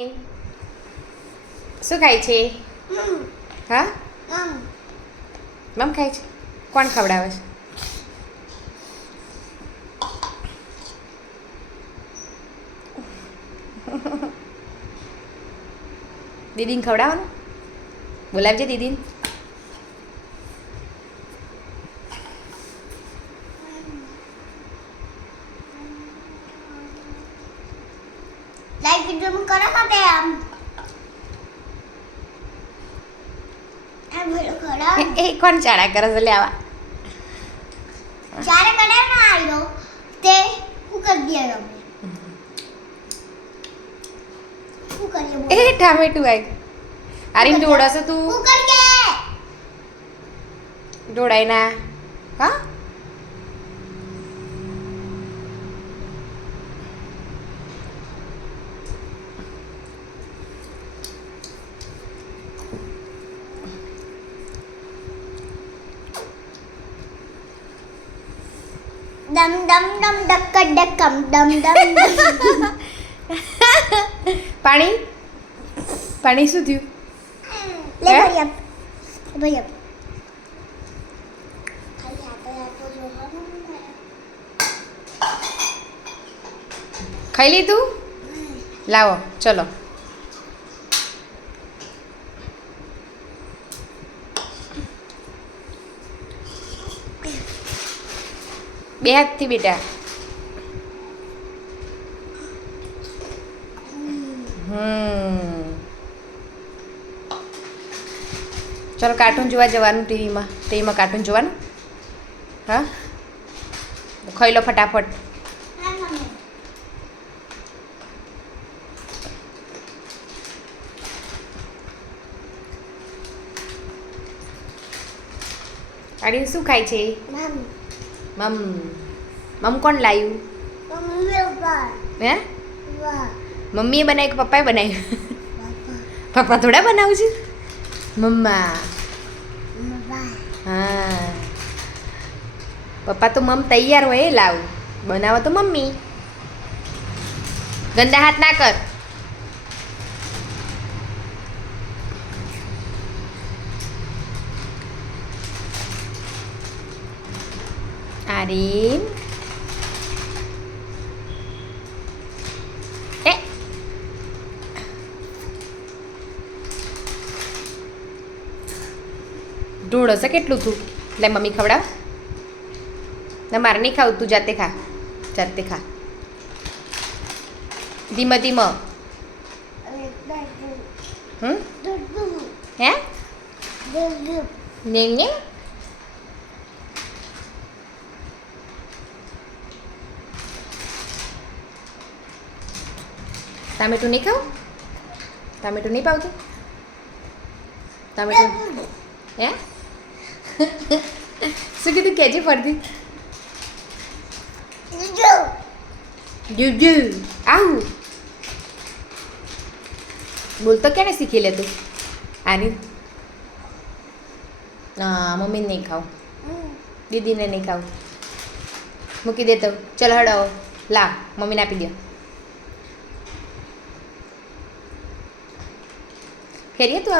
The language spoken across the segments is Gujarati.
શું ખાય છે? હા, મમ ખાય છે. કોણ ખવડાવે છે? દીદીને ખવડાવવાનું? બોલાવજે દીદીને. લાઈક વિડિયો કરો માટે આમ વિડિયો કરો એ કોણ ચાડા કરે છે? લે આવા ચારે કડે ના આયો તે હું કરી દે રમે હું કરીએ એ ટામેટું આય આરીને ઢોળાશે તું હું કરીએ ઢોળાય ના. હા, દમ દમ દમ ડક ડકમ દમ દમ પાણી પાણી શું થયું? લે હે? ભરી આપ ખાલી આપો જો ખાઈ લીધું? લાવો ચલો. બે હાથથી બેટા. ચલો કાર્ટૂન જોવા જવાનું. ટીવીમાં કાર્ટૂન જોવાનું. હા, ખાઈ લો ફટાફટ. આડી શું ખાય છે? મમ મમ કોણ લાવ્યું? હે, મમ્મીએ બનાવ્યું કે પપ્પાએ બનાવ્યું? પપ્પા થોડા બનાવું છું. મમ્મા. હા, પપ્પા તો મમ તૈયાર હોય એ લાવું, બનાવો તો મમ્મી. ગંદા હાથ ના કર. આરીન એ ઢોળ હશે કેટલું તું? લે મમ્મી ખવડાવ. ના મારે નહીં ખાવું, તું જાતે ખા. જાતે ખા. ધીમો ધીમો. હે ને ને ટામેટું નહીં ખાવું? ટામેટું નહીં ભાવતું? ટામેટું હે શું કીધું? કેજે ફરતી. જુ આવું બોલ તો કેને શીખી લે તું? આની હા, મમ્મીને નહીં ખાવું, દીદીને નહીં ખાવું. મૂકી દે તો ચલ હડો. લા મમ્મીને આપી દો. ફેરીએ તો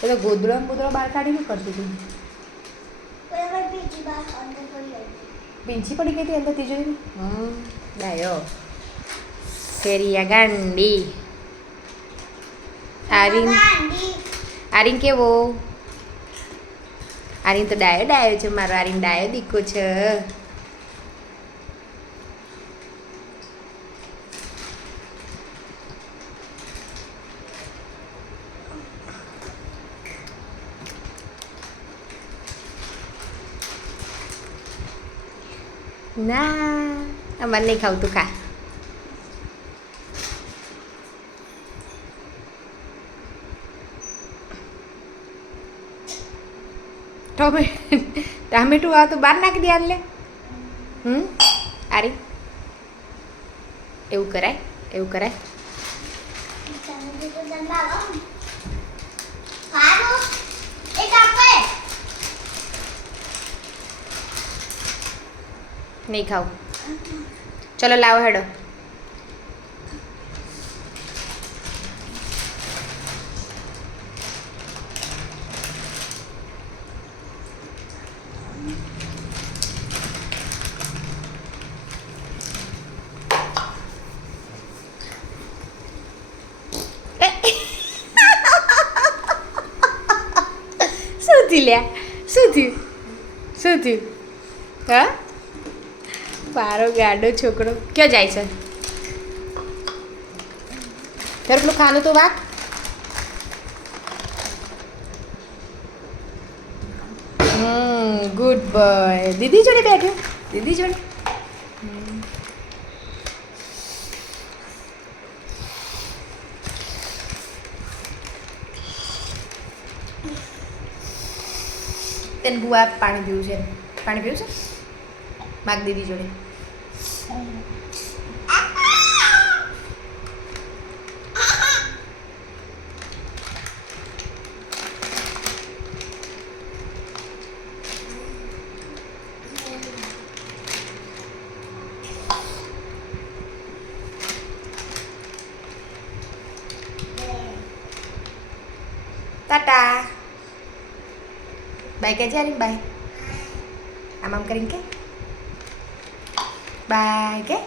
પેલો ગોદડો બહાર કાઢી શું કરતી હતી? પીંછી પડી ગઈ હતી અંદર તિજોરી. ડાયો ફેરિયા ગાંડી. આરીન કેવો? આરીન તો ડાયો છે મારો. આરીન ડાયો દીકો છે. ના અમારે નહીં ખાવું, તું ખા. ટામેટું આ તો બહાર નાખી દે. લે આરી એવું કરાય? એવું કરાય? નહીં ખાવું. ચલો લાવો હેડો. થયું લ્યા શું થયું શું થયું હા મારો ગાડો છોકરો ક્યાં જાય છે તારે પેલું ખાનું તો વાક ગુડ બોય દીદી જોડે બેઠો દીદી જોડે તેને બુઆ પાણી પીવું છે પાણી પીવું છે માગ દીદી જોડે ટાટા બાય કે જ્યારે બાય આમ કરીને કે બાય કે